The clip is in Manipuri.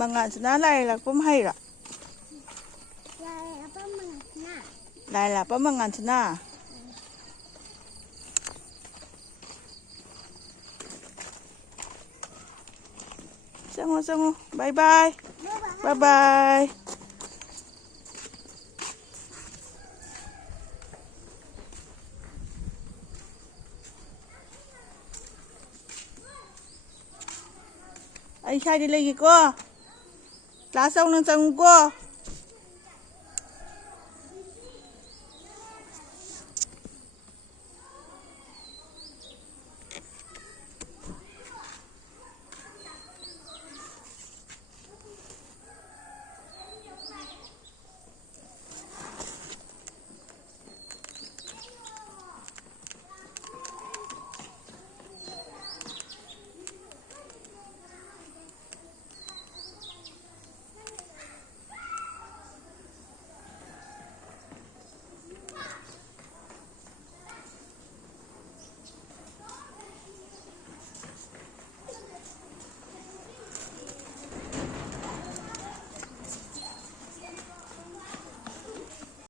Mangansana lailakpam haira. Lailakpam mangansana. Sango. Bye bye. Bye bye. Anh sai đi lên kìa cô. Lá sông nâng sông cô.